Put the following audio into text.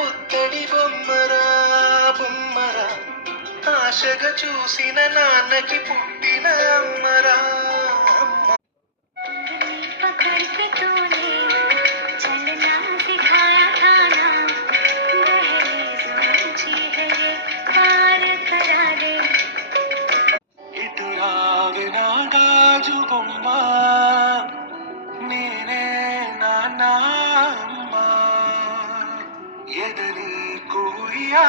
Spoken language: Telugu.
పుత్తడి బొమ్మరా బొమ్మరా ఆశగా చూసిన నాన్నకి పుట్టిన అమ్మరా అమ్మ. ఇటు రావే నా గాజు బొమ్మ నేనే నాన్న అమ్మ ఎదని కూయా